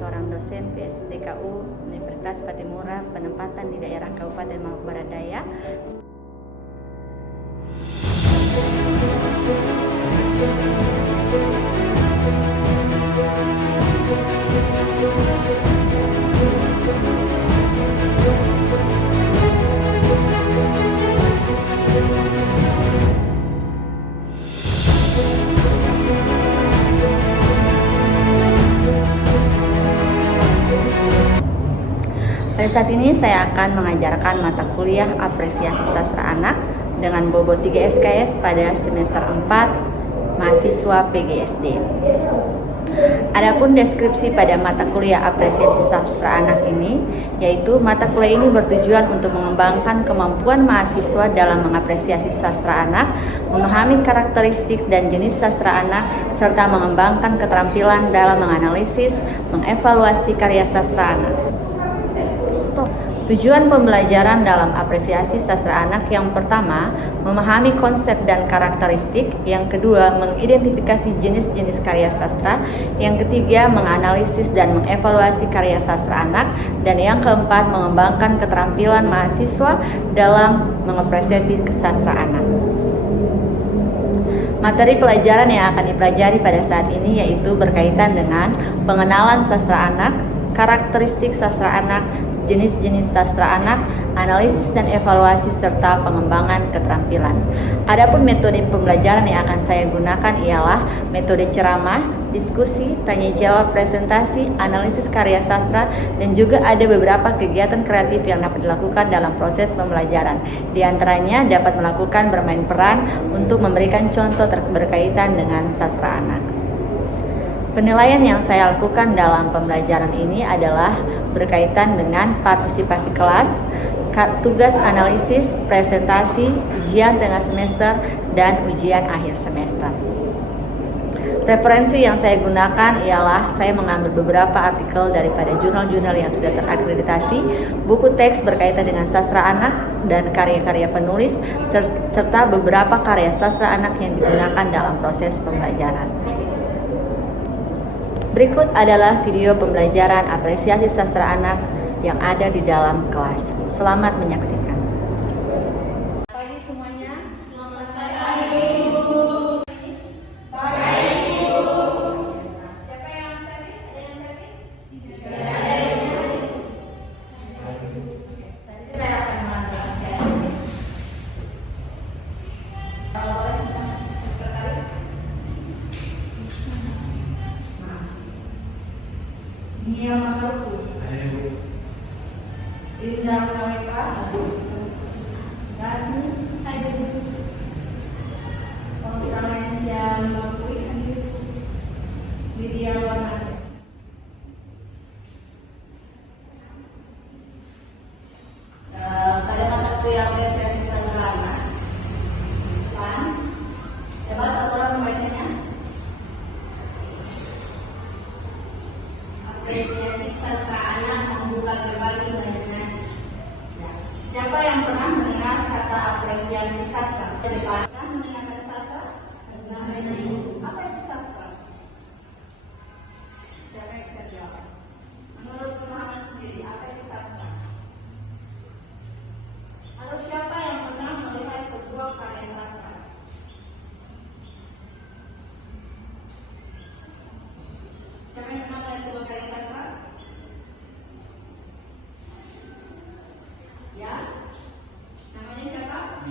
seorang dosen PSDKU Universitas Patimura, penempatan di daerah Kabupaten Maluku Barat Daya. Pada saat ini saya akan mengajarkan mata kuliah Apresiasi Sastra Anak dengan bobot 3 SKS pada semester 4 mahasiswa PGSD. Adapun deskripsi pada mata kuliah Apresiasi Sastra Anak ini, yaitu mata kuliah ini bertujuan untuk mengembangkan kemampuan mahasiswa dalam mengapresiasi sastra anak, memahami karakteristik dan jenis sastra anak, serta mengembangkan keterampilan dalam menganalisis, mengevaluasi karya sastra anak. Tujuan pembelajaran dalam apresiasi sastra anak yang pertama, memahami konsep dan karakteristik, yang kedua, mengidentifikasi jenis-jenis karya sastra, yang ketiga, menganalisis dan mengevaluasi karya sastra anak, dan yang keempat, mengembangkan keterampilan mahasiswa dalam mengapresiasi sastra anak. Materi pelajaran yang akan dipelajari pada saat ini yaitu berkaitan dengan pengenalan sastra anak, karakteristik sastra anak, jenis-jenis sastra anak, analisis dan evaluasi, serta pengembangan keterampilan. Adapun metode pembelajaran yang akan saya gunakan ialah metode ceramah, diskusi, tanya jawab, presentasi, analisis karya sastra, dan juga ada beberapa kegiatan kreatif yang dapat dilakukan dalam proses pembelajaran. Di antaranya dapat melakukan bermain peran untuk memberikan contoh berkaitan dengan sastra anak. Penilaian yang saya lakukan dalam pembelajaran ini adalah berkaitan dengan partisipasi kelas, tugas analisis, presentasi, ujian tengah semester, dan ujian akhir semester. Referensi yang saya gunakan ialah saya mengambil beberapa artikel daripada jurnal-jurnal yang sudah terakreditasi, buku teks berkaitan dengan sastra anak dan karya-karya penulis, serta beberapa karya sastra anak yang digunakan dalam proses pembelajaran. Berikut adalah video pembelajaran apresiasi sastra anak yang ada di dalam kelas. Selamat menyaksikan. Pagi semuanya. Selamat pagi, Ibu. Pagi, Ibu. Siapa yang saving? Ada yang saving? Tidak ada. Saya akan menjelaskan. Nia Makaruku, Linda Maweka, Rasmi, Konsalensia Mapui, Lydia Wanasi. Pada mata kuliah apresiasi sastra anak, coba satu orang membacanya. Apresiasi sastra anak membuka berbagai imajinasi. Siapa yang pernah mendengar kata apresiasi sastra? Pernah mendengar kata sastra? Apa itu sastra? Siapa yang bisa jawab? Menurut pemahaman sendiri, apa itu sastra? Atau siapa yang pernah melihat sebuah karya sastra? Siapa yang pernah melihat sebuah karya sastra? Ya? Namanya siapa?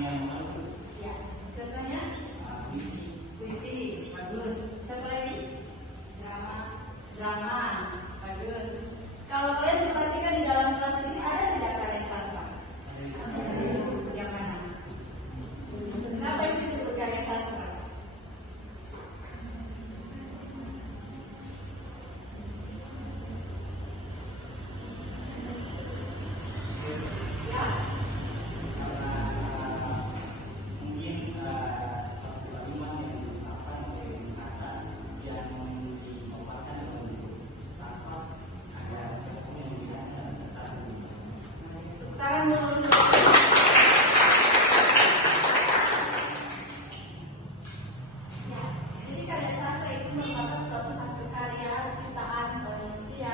Ya. Contohnya? Puisi. Bagus. Siapa lagi? Drama. Bagus. Kalau kalian perhatikan di dalam kelas ini ada tidak karya sastra? Yang mana? Kenapa itu disebut karya sastra? Jadi karya sastra itu merupakan suatu hasil karya ciptaan manusia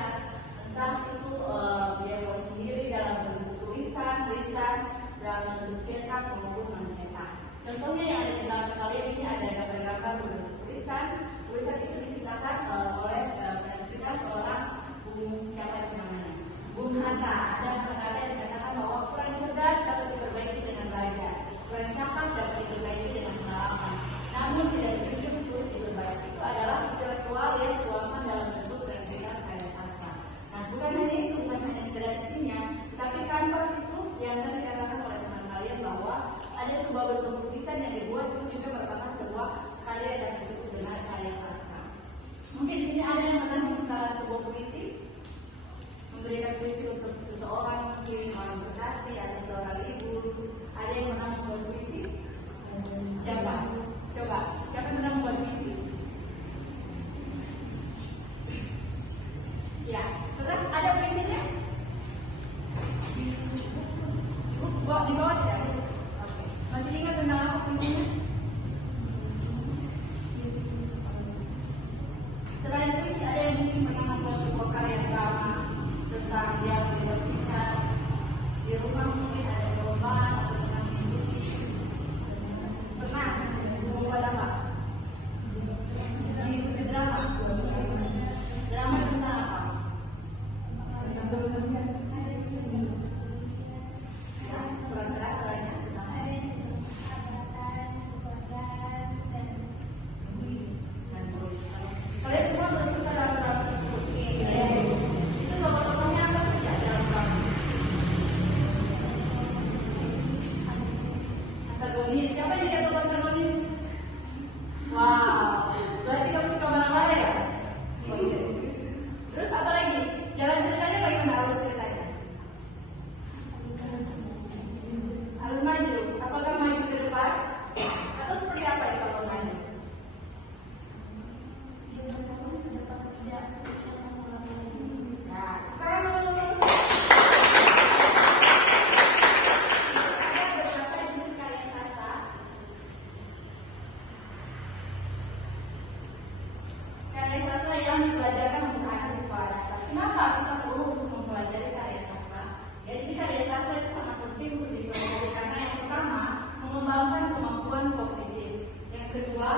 kita perlu untuk mempelajari karya sastra? Jadi karya sastra itu sangat penting untuk dipelajari karena yang pertama mengembangkan kemampuan kognitif, yang kedua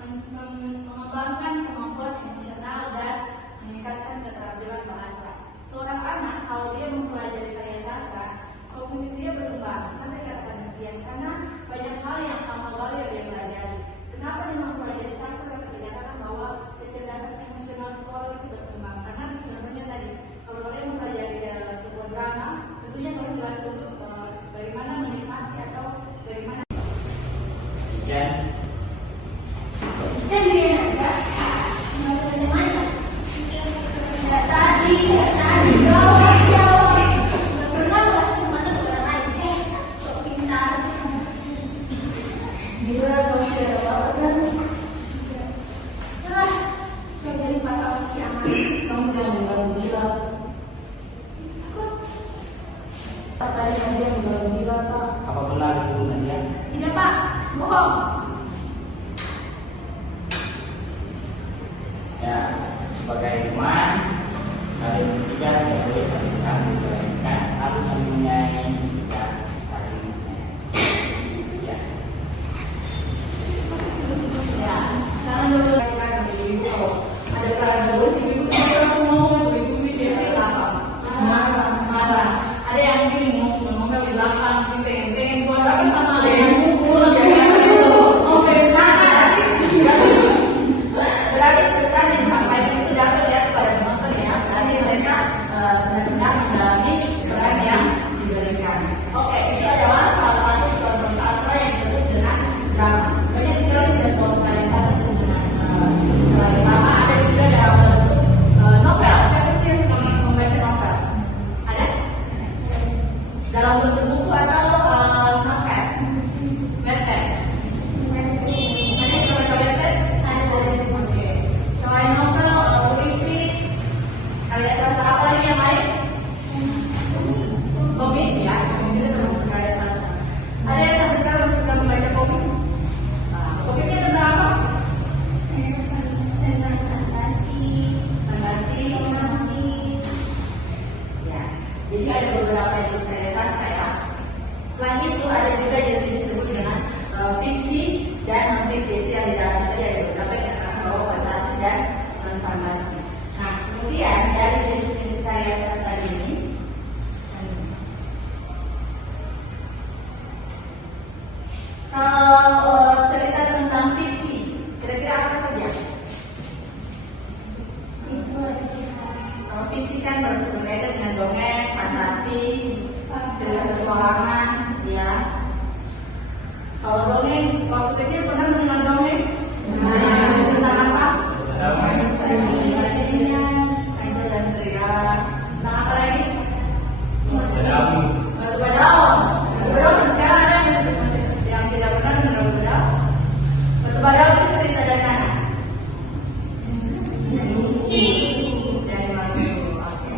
mengembangkan kemampuan emosional dan meningkatkan keterampilan bahasa. Seorang anak kalau dia mempelajari karya sastra, kognitif dia berkembang. Nanti kata demikian karena banyak hal yang hal baru yang dia pelajari. Kenapa dia mempelajari sastra? Dikatakan bahwa kecerdasan emosional seseorang itu berkembang. Karena contohnya tadi, kalau kalian mempelajari sebuah drama, tentunya kalian belajar untuk bagaimana menikmati atau bagaimana. Dan apa benar itu Nadia? Tidak Pak, bohong. Ya, sebagai teman kalian bertiga tidak boleh saling melainkan harus saling menyayangi dan saling menyayangi. Ya. Ya, sekarang dulu kita ke ibu. Ada peragaan dulu si ibu kita ngomong ibu dia apa? Marah. Ada yang bingung ngomongnya di belakang, pengen buat apa sama ada yang pukul, berarti pesan yang disampaikan itu dapat lihat pada penonton ya. Tadi mereka benar-benar mendalami peran yang diberikan. Oke, ini adalah salah satu contoh sastra yang disebut dengan drama. Banyak sekali contoh karya sastra dengan drama. Ada juga dalam bentuk novel. Siapa sih yang suka membaca novel? Ada? Dalam bentuk buku atau novel? Novel. Selain novel, puisi, karya sastra apa lagi yang lain? Komik ya, komik itu termasuk karya sastra. Ada yang sampai sekarang suka membaca komik? Komiknya tentang apa? Tentang fantasi. Ya, jadi ada beberapa jenis karya sastra ya. Selain itu ada juga jenis disebut dengan fiksi dan non fiksi, itu yang di dalam tadi ada beberapa yang akan bawa fantasi dan non fantasi. Nah, kemudian dari jenis karya sastra ini kalau cerita tentang fiksi, kira-kira apa saja? Kalau fiksi kan berkaitan dengan dongeng, fantasi, cerita petualangan, ya. Kalau dongeng, waktu kecil pernah mendengar dongeng? Tentang apa? Angel dan Seria. Tentang apa lagi? Batu Badaung. Sekarang ada yang tidak pernah mendengar Batu Badaung. Batu Badaung itu cerita dari mana? Dari Maluku. Oke.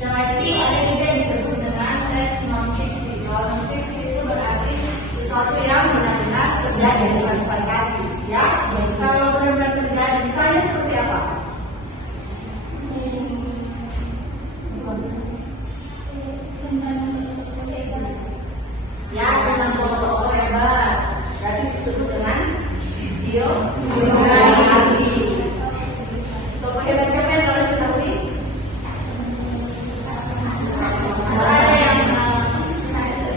Selain itu ada juga yang disebut dengan teks non fiksi. Kalau non fiksi itu berarti sesuatu yang benar-benar terjadi dengan fantasi, ya. Kalau benar-benar terjadi, misalnya seperti apa? Ya, tentang sosok hebat. Berarti disebut dengan biografi. Tokoh hebat siapa yang kalian ketahui? Ada yang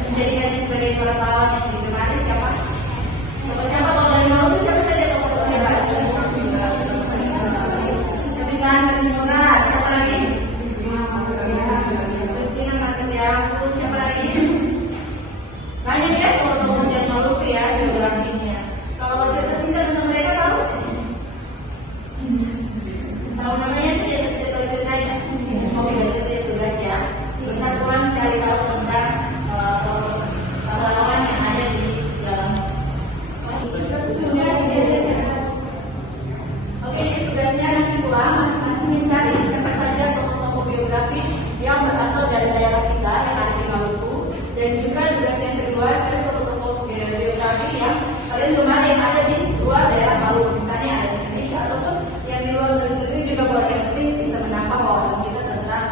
menjadikannya sebagai wartawan yang digemari siapa? Siapa kalau dari Maluku siapa saja tokoh hebat? Pemerintahan Seniora, siapa lagi? Christina Marketiaku, siapa lagi? Banyak ya tokoh-tokoh yang Maluku ya biografinya. Kalau cerita singkat tentang mereka tahu? Tahu namanya sih kalau ceritanya? Oke, itu tugas ya. Sebentar tuan cari tahu tentang pahlawan yang ada di dalam. Oke, ini tugasnya nanti pulang masing-masing mencari siapa saja tokoh-tokoh biografi yang berasal dari daerah kita yang ada di Maluku, dan juga tugas yang kedua cari tokoh-tokoh biografi yang kalian belum ada yang ada di luar daerah Maluku, misalnya ada di Indonesia ataupun yang di luar negeri juga buat yang penting bisa menambah wawasan kita tentang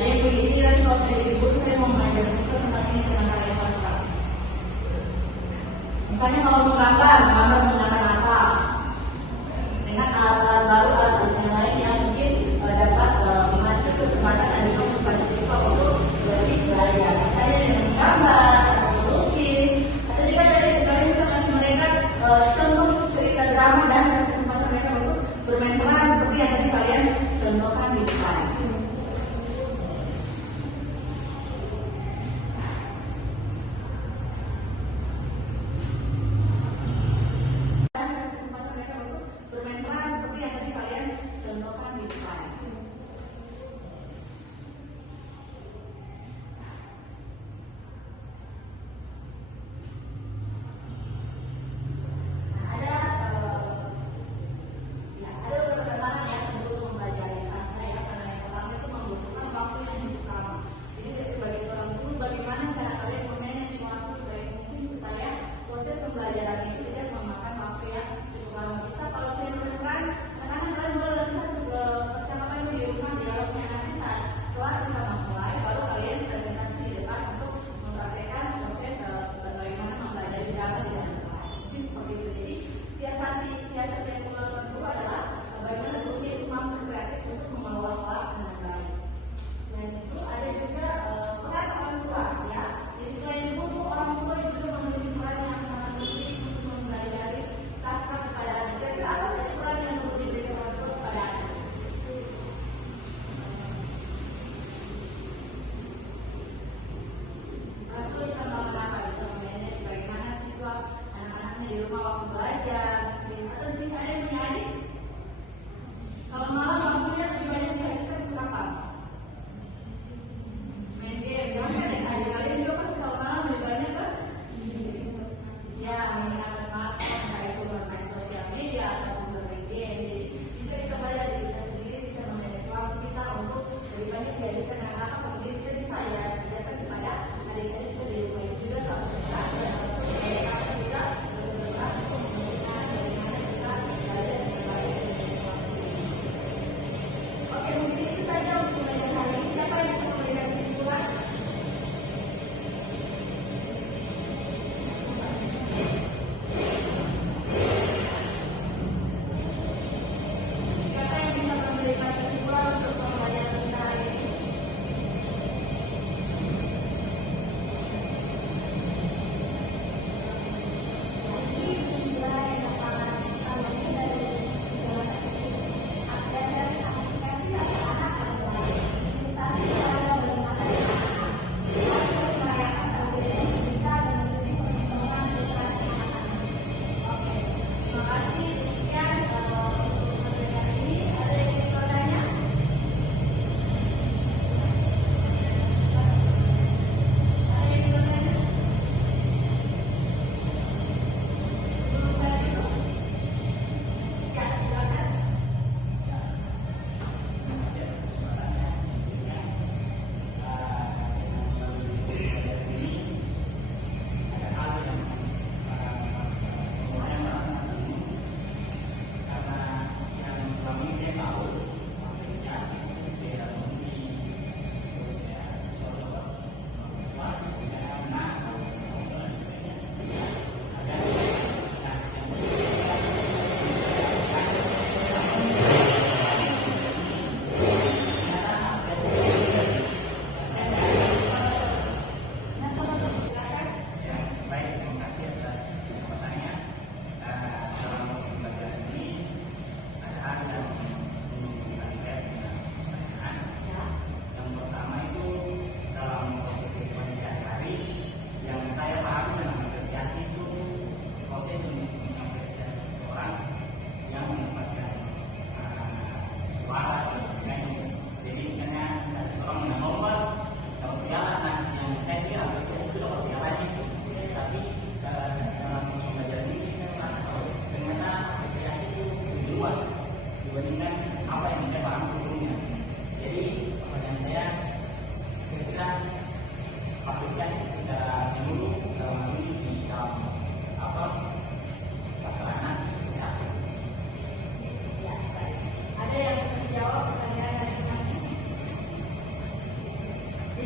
Ada yang begini kan, kalau saya jadi guru saya mau mengajar siswa tentang ini tentang karya sastra. Misalnya kalau menggambar menggunakan apa? Dengan alat-alat baru, alat yang lain yang mungkin dapat memacu kesempatan dan juga motivasi siswa untuk lebih belajar. Misalnya dengan menggambar, atau melukis, atau juga dari kalian bisa kasih mereka contoh cerita drama dan kasih kesempatan mereka untuk bermain peran seperti yang tadi kalian contohkan di depan. Dan kasih kesempatan mereka untuk bermain peran seperti yang tadi kalian contohkan.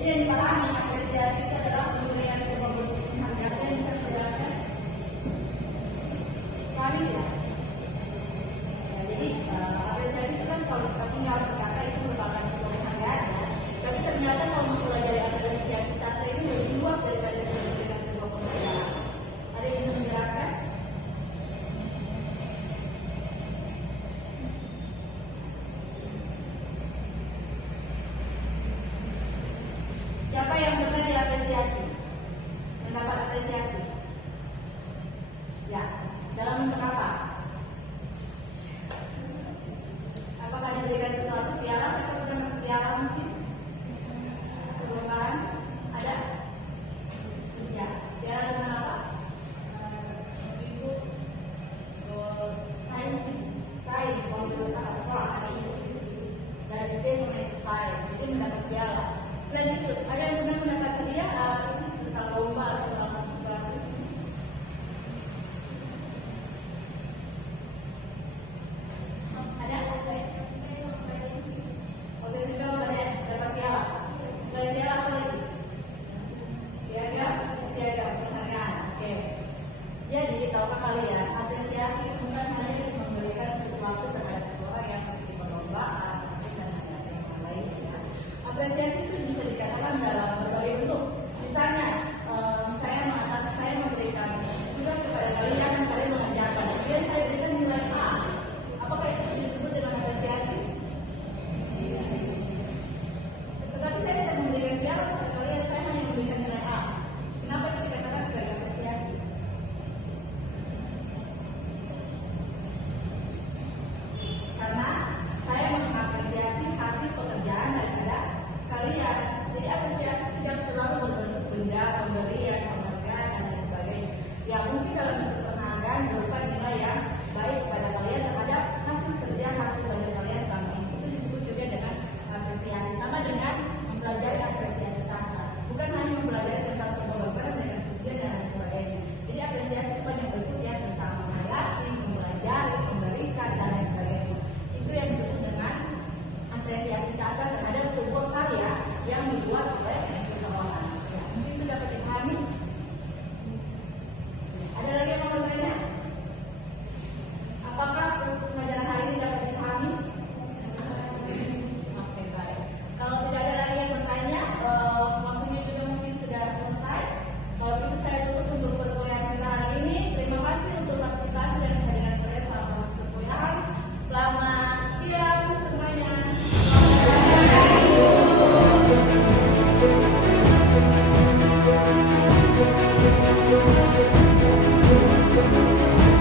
Jadi yang dipahami apresiasi itu adalah pemberian sebuah bentuk penghargaan yang bisa menjelaskan. Pahami ya? Ya, jadi apresiasi itu kan kalau kita tinggal berkata itu merupakan sebuah penghargaan ya. Tapi ternyata kalau mempelajari apresiasi sastra ini lebih luas daripada memberikan sebuah penghargaan. Ada yang bisa menjelaskan? Siapa yang pernah diapresiasi? Mendapat apresiasi? Ya, dalam bentuk apa? Apakah diberikan sesuatu piala? Siapa pernah dapat piala mungkin? Bukan? Ada? Ya, piala dengan apa? Sains, kalau kita sekolah hari ini dari sini menuju sains, jadi mendapat piala. Selain itu, ada yang pernah mendapat hadiah tentang lomba atau tentang sesuatu? Ada? Oke, sudah ada dapat piala. Selain piala apa lagi? Piagam penghargaan. Oke. Jadi, tahukah kalian, apresiasi bukan hanya memberikan sesuatu terhadap seseorang yang mengikuti perlombaan dan yang lainnya. Apresiasi itu bisa dikatakan dalam berbagai bentuk. Misalnya, saya mengatakan saya memberikan tugas kepada kalian dan kalian mengerjakan. Kemudian saya berikan nilai A. Apakah itu disebut dengan apresiasi? Tetapi saya tidak memberikan piala kepada kalian, saya hanya memberikan nilai A. Kenapa itu dikatakan sebagai apresiasi? Karena saya mengapresiasi hasil pekerjaan daripada kalian. Jadi apresiasi tidak selalu berbentuk benda, pemberian, penghargaan dan lain sebagainya. Ya mungkin dalam bentuk penghargaan berupa nilai yang baik kepada kalian terhadap hasil kerja hasil belajar kalian selama ini. Itu disebut juga dengan apresiasi. Sama dengan mempelajari apresiasi sastra. Bukan hanya mempelajari tentang sebuah gambaran dengan tujuan dan lain sebagainya. Jadi apresiasi itu banyak bentuknya tentang menghayati, mempelajari, memberikan dan lain sebagainya. Itu yang disebut dengan apresiasi sastra terhadap sebuah karya yang dibuat oleh seseorang. Ya, mungkin itu dapat dipahami. Ada lagi yang mau bertanya? Apakah pelajaran hari ini dapat dipahami? Oke, baik. Kalau tidak ada lagi yang bertanya, waktunya juga mungkin sudah selesai. Kalau begitu saya tutup untuk perkuliahan kita hari ini. Terima kasih untuk partisipasi dan kehadiran kalian selama proses perkuliahan. Selamat siang semuanya. Selamat